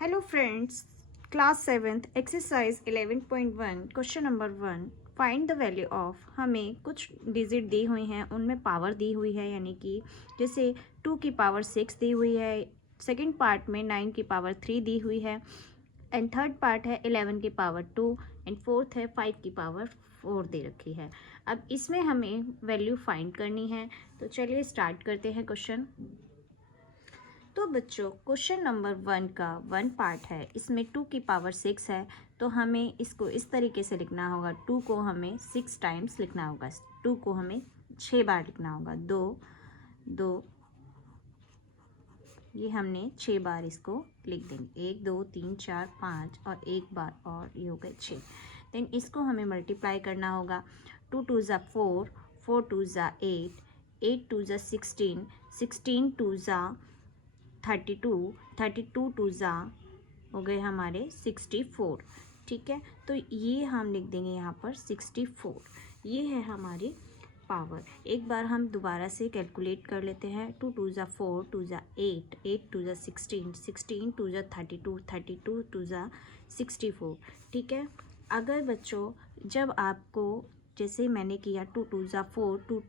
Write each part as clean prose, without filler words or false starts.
Hello friends, class 7th exercise 11.1 question number 1 find the value of. हमें कुछ digit दी हुई हैं, उनमें पावर दी हुई है, यानी कि जैसे 2 की पावर 6 दी हुई है, सेकंड पार्ट में 9 की पावर 3 दी हुई है, एंड थर्ड पार्ट है 11 की पावर 2, एंड फोर्थ है 5 की पावर 4 दे रखी है। अब इसमें हमें वैल्यू फाइंड करनी है, तो चलिए स्टार्ट करते हैं क्वेश्चन। तो बच्चों, क्वेश्चन नंबर 1 का 1 पार्ट है, इसमें 2 की पावर 6 है, तो हमें इसको इस तरीके से लिखना होगा। 2 को हमें 6 टाइम्स लिखना होगा, 2 को हमें 6 बार लिखना होगा। 2 2 ये हमने 6 बार इसको लिख देंगे। 1 2 3 4 5 और एक बार और ये हो गए 6। देन इसको हमें मल्टीप्लाई करना होगा। 2 2 ज़ा 4, 4 2 ज़ा 8, 8 2 ज़ा 16, 16 2 ज़ा 32, 32 टू ज़ा हो गए हमारे 64। ठीक है, तो ये हम लिख देंगे यहाँ पर 64। ये है हमारी पावर। एक बार हम दोबारा से कैलकुलेट कर लेते हैं। 2 2 ज़ा 4, 2 ज़ा 8, 8 2 ज़ा 16, 16 2 ज़ा 32, 32 2 ज़ा 64। ठीक है, अगर बच्चों जब आपको जैसे मैंने किया 2 2 ज़ा 4, 2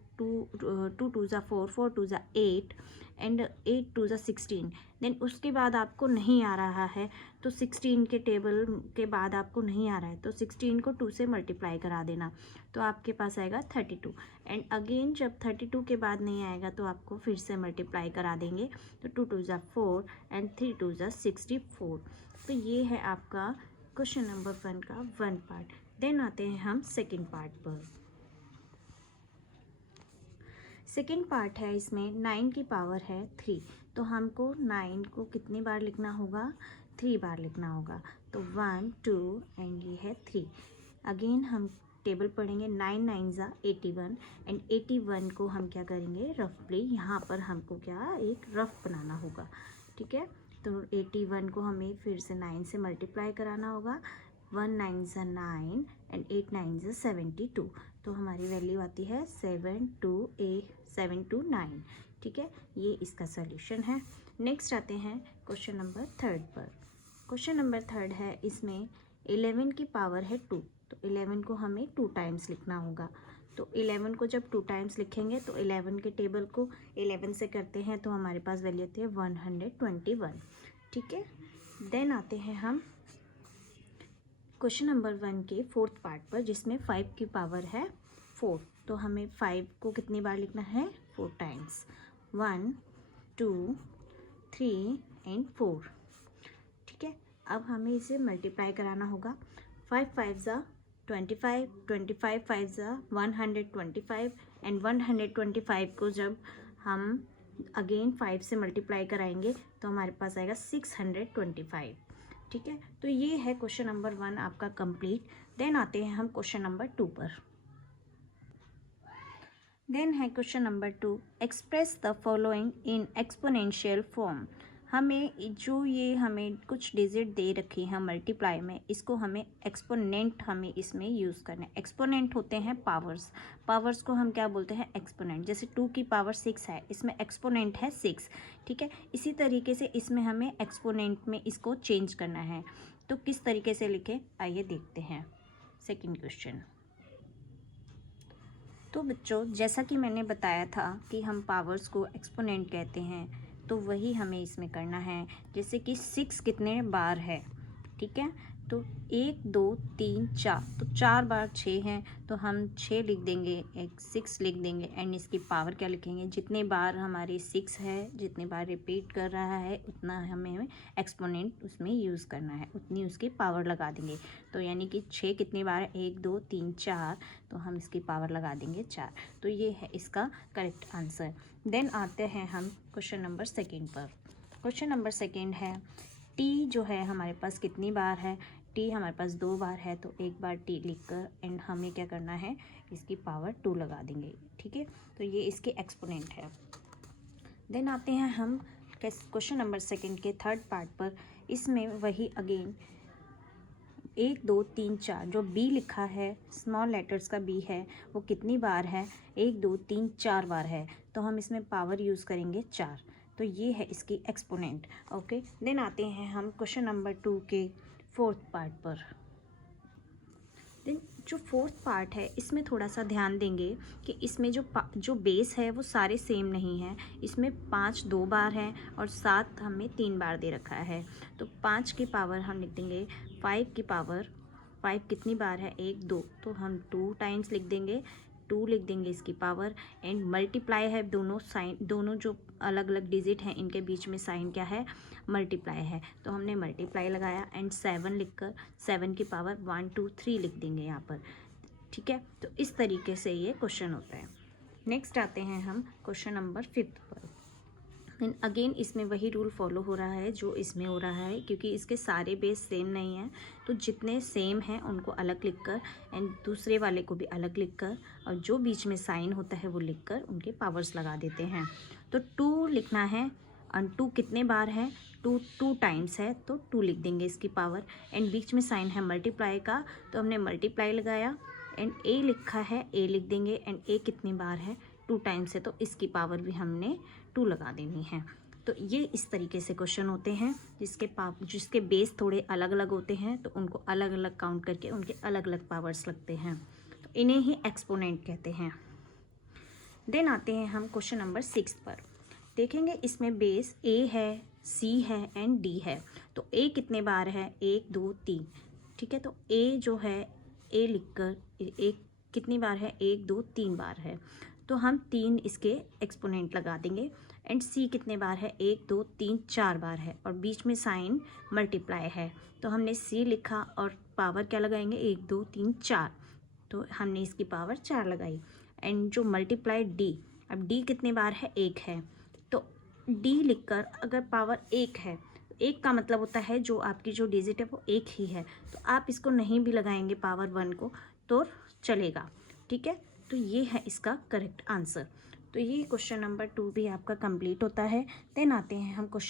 2 ज़ा 4, 4 2 ज़ा 8 एंड 8 2 ज़ा 16, देन उसके बाद आपको नहीं आ रहा है, तो 16 के टेबल के बाद आपको नहीं आ रहा है, तो 16 को 2 से मल्टीप्लाई करा देना, तो आपके पास आएगा 32। एंड अगेन जब 32 के बाद नहीं आएगा तो आपको फिर से मल्टीप्लाई करा देंगे, तो 2 2 ज़ा 4 एंड 3 2 ज़ा 64। तो ये है आपका क्वेश्चन नंबर 1 का 1 पार्ट। देन आते हैं हम सेकेंड पार्ट पर। सेकेंड पार्ट है, इसमें 9 की पावर है 3, तो हमको 9 को कितनी बार लिखना होगा? 3 बार लिखना होगा। तो 1 2 एंड ये है 3। अगेन हम टेबल पढ़ेंगे। 9 9 ज़ा 81 एंड 81 को हम क्या करेंगे? रफली यहाँ पर हमको क्या एक रफ बनाना होगा। ठीक है, तो 81 को हमें फिर से 9 से मल्टीप्लाई कराना होगा। 1 9 ज़ा 9 एंड 8 9 ज़ा 72, तो हमारी वैल्यू आती है 729। ठीक है, ये इसका सॉल्यूशन है। नेक्स्ट आते हैं क्वेश्चन नंबर 3 पर। क्वेश्चन नंबर 3 है, इसमें 11 की पावर है 2, तो 11 को हमें 2 टाइम्स लिखना होगा। तो 11 को जब 2 टाइम्स लिखेंगे तो 11 के टेबल को 11 से करते हैं, तो हमारे पास वैल्यू आती है 121। ठीक है, देन आते हैं हम क्वेश्चन नंबर 1 के 4th पार्ट पर, जिसमें 5 की पावर है 4, तो हमें 5 को कितनी बार लिखना है? 4 टाइम्स। 1 2 3 एंड 4। ठीक है, अब हमें इसे मल्टीप्लाई कराना होगा। 5 5 ज़ा 25, 25 5 ज़ा 125 एंड 125 को जब हम अगेन 5 से मल्टीप्लाई कराएंगे तो हमारे पास आएगा 625। ठीक है, तो ये है क्वेश्चन नंबर 1 आपका कंप्लीट। देन आते हैं हम क्वेश्चन नंबर 2 पर। देन है question number 2, express the following in exponential form. हमें जो ये हमें कुछ डिजिट दे रखी है मल्टीप्लाई में, इसको हमें एक्सपोनेंट हमें इसमें यूज़ करना है। एक्सपोनेंट होते हैं पावर्स, पावर्स को हम क्या बोलते हैं? एक्सपोनेंट। जैसे 2 की पावर 6 है, इसमें एक्सपोनेंट है 6। ठीक है, इसी तरीके से इसमें हमें एक्सपोनेंट में इसको चेंज करना है। तो किस तरीके से लिखें, आइए देखते हैं सेकेंड क्वेश्चन। तो बच्चों, जैसा कि मैंने बताया था कि हम पावर्स को एक्सपोनेंट कहते हैं, तो वही हमें इसमें करना है। जैसे कि 6 कितने बार है? ठीक है, तो 1 2 3 4, तो 4 बार 6 हैं, तो हम 6 लिख देंगे, एक 6 लिख देंगे, एंड इसकी पावर क्या लिखेंगे? जितने बार हमारी 6 है, जितने बार रिपीट कर रहा है, उतना हमें एक्सपोनेंट उसमें यूज़ करना है, उतनी उसकी पावर लगा देंगे। तो यानी कि 6 कितनी बार है? 1 2 3 4, तो हम इसकी पावर लगा देंगे 4। तो ये है इसका करेक्ट आंसर। देन आते हैं हम क्वेश्चन नंबर 2 पर। क्वेश्चन नंबर 2 है, टी जो है हमारे पास कितनी बार है? टी हमारे पास 2 बार है, तो एक बार टी लिखकर एंड हमें क्या करना है? इसकी पावर 2 लगा देंगे। ठीक है, तो ये इसके एक्सपोनेंट है। देन आते हैं हम क्वेश्चन नंबर 2 के 3rd पार्ट पर। इसमें वही अगेन 1 2 3 4 जो बी लिखा है, स्मॉल लेटर्स का बी है, वो कितनी बार है? 1 2 3 4 बार है, तो हम इसमें पावर यूज़ करेंगे 4। तो तो ये है इसकी एक्सपोनेंट। ओके, देन आते हैं हम क्वेश्चन नंबर 2 के फोर्थ पार्ट पर। देन जो फोर्थ पार्ट है इसमें थोड़ा सा ध्यान देंगे कि इसमें जो बेस है वो सारे सेम नहीं हैं। इसमें 5 2 बार है और 7 हमें 3 बार दे रखा है। तो 5 की पावर हम लिख देंगे 5 की पावर 5 कितनी बार है 1 2, तो हम 2 टाइम्स लिख देंगे, 2 लिख देंगे इसकी पावर। एंड मल्टीप्लाई है, दोनों साइन, दोनों जो अलग अलग डिजिट हैं इनके बीच में साइन क्या है, मल्टीप्लाई है, तो हमने मल्टीप्लाई लगाया। एंड 7 लिखकर 7 की पावर 1 2 3 लिख देंगे यहाँ पर। ठीक है, तो इस तरीके से ये क्वेश्चन होता है। नेक्स्ट आते हैं हम क्वेश्चन नंबर 5 पर। देन अगेन इसमें वही रूल फॉलो हो रहा है जो इसमें हो रहा है, क्योंकि इसके सारे बेस सेम नहीं हैं, तो जितने सेम हैं उनको अलग लिखकर एंड दूसरे वाले को भी अलग लिखकर और जो बीच में साइन होता है वो लिखकर उनके पावर्स लगा देते हैं। तो 2 लिखना है और 2 कितने बार है, 2 टाइम्स है, तो 2 लिख देंगे इसकी पावर। एंड बीच में साइन है मल्टीप्लाई का, तो हमने मल्टीप्लाई लगाया। एंड ए लिखा है, ए लिख देंगे। एंड ए कितनी बार है, 2 टाइम्स है, तो इसकी पावर भी हमने 2 लगा देनी है। तो ये इस तरीके से क्वेश्चन होते हैं जिसके बेस थोड़े अलग अलग होते हैं, तो उनको अलग अलग काउंट करके उनके अलग अलग पावर्स लगते हैं, तो इन्हें ही एक्सपोनेंट कहते हैं। देन आते हैं हम क्वेश्चन नंबर 6 पर। देखेंगे इसमें बेस ए है, सी है एंड डी है। तो ए कितने बार है, 1 2 3। ठीक है, तो ए जो है, ए लिखकर ए कितनी बार है, 1 2 3 बार है, तो हम 3 इसके एक्सपोनेंट लगा देंगे। एंड सी कितने बार है, 1 2 3 4 बार है और बीच में साइन मल्टीप्लाई है, तो हमने सी लिखा और पावर क्या लगाएंगे, 1 2 3 4, तो हमने इसकी पावर 4 लगाई। एंड जो मल्टीप्लाई डी, अब डी कितने बार है, 1 है, तो डी लिखकर अगर पावर 1 है, 1 का मतलब होता है जो आपकी जो डिजिट है वो 1 ही है, तो आप इसको नहीं भी लगाएंगे पावर 1 को तो चलेगा। ठीक है, तो ये है इसका करेक्ट आंसर। तो ये क्वेश्चन नंबर 2 भी आपका कंप्लीट होता है। देन आते हैं हम क्वेश्चन